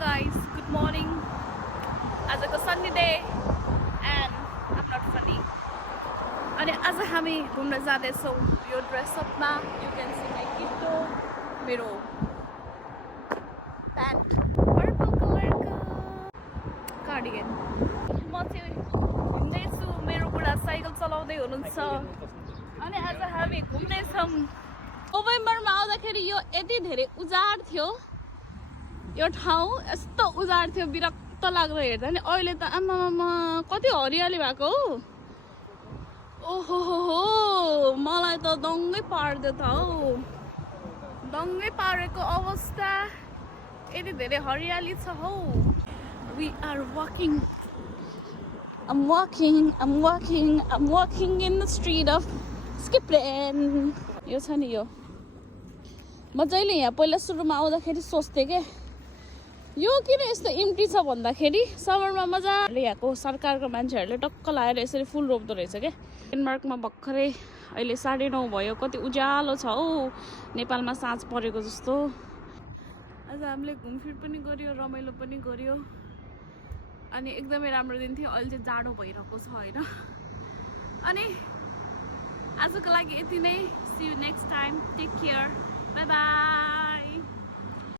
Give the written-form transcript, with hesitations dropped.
guys, good morning. आजको Sunny day and I'm not funny. अनि आज हामी घुम्न जाँदैछौँ यो ड्रेसअपमा. You can see my kito, मेरो प्यान्ट पर्पल कलरको कार्डिगन. म चाहिँ हिँड्दैछु, मेरो बुढा साइकल चलाउँदै हुनुहुन्छ. अनि आज हामी घुम्दैछौँ. नोभेम्बरमा आउँदाखेरि यो यति धेरै उजाड थियो, यो ठाउँ यस्तो उजाड थियो, विरक्त लाग्दो हेर्दा नि. अहिले त आमामा कति हरियाली भएको हो. ओहो हो, मलाई त दङ्गै पार्दै त हौ. दङ्गै पारेको अवस्था, यति धेरै हरियाली छ हौ. We are walking. I'm walking in the street of Skipton. यो छ नि, यो म जहिले यहाँ पहिला सुरुमा आउँदाखेरि सोच्थेँ के यो किन यस्तो इम्टी छ भन्दाखेरि समरमा मजाले यहाँको सरकारको मान्छेहरूले टक्क लाएर यसरी फुल रोप्दो रहेछ क्या. डेनमार्कमा भर्खरै अहिले 9:30 भयो, कति उज्यालो छ हौ, नेपालमा साँझ परेको जस्तो. आज हामीले घुमफिर पनि गऱ्यो, रमाइलो पनि गऱ्यो, अनि एकदमै राम्रो दिन थियो. अहिले चाहिँ जाडो भइरहेको छ होइन. अनि आजको लागि यति नै. See you next time. Take care. Bye bye.